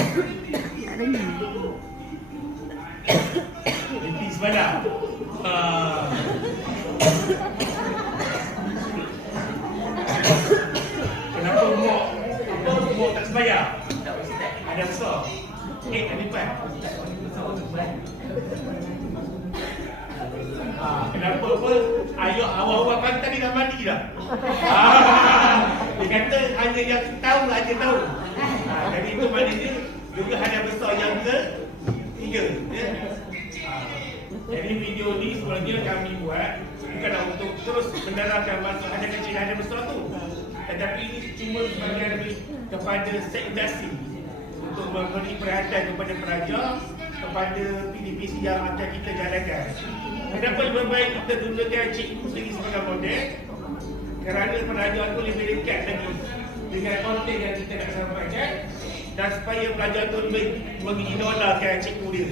Tak dengar. Di sebelah. Kenapa mok tak sembayang? Ada besar. Ada lipat. Kenapa apa? Ayah awal-awal pantai dia dah mandi dah. Dia kata hanya yang tahu aja tahu. Jadi itu maknanya juga hanya besar yang ketiga. Ya? Jadi video ni sebenarnya kami buat bukanlah untuk terus mendarahkan masa hanya kecil hanya besar tu. Tetapi ini cuma sebagai kepada segregasi untuk memberi perhatian kepada pelajar, kepada PDPC yang akan kita jalankan. Kenapa lebih baik kita gunakan cikgu sendiri sebagai model? Kerana pelajar tu lebih dekat lagi dengan konten yang kita nak sampaikan, dan supaya pelajar tu lebih mengidolakan cikgu dia.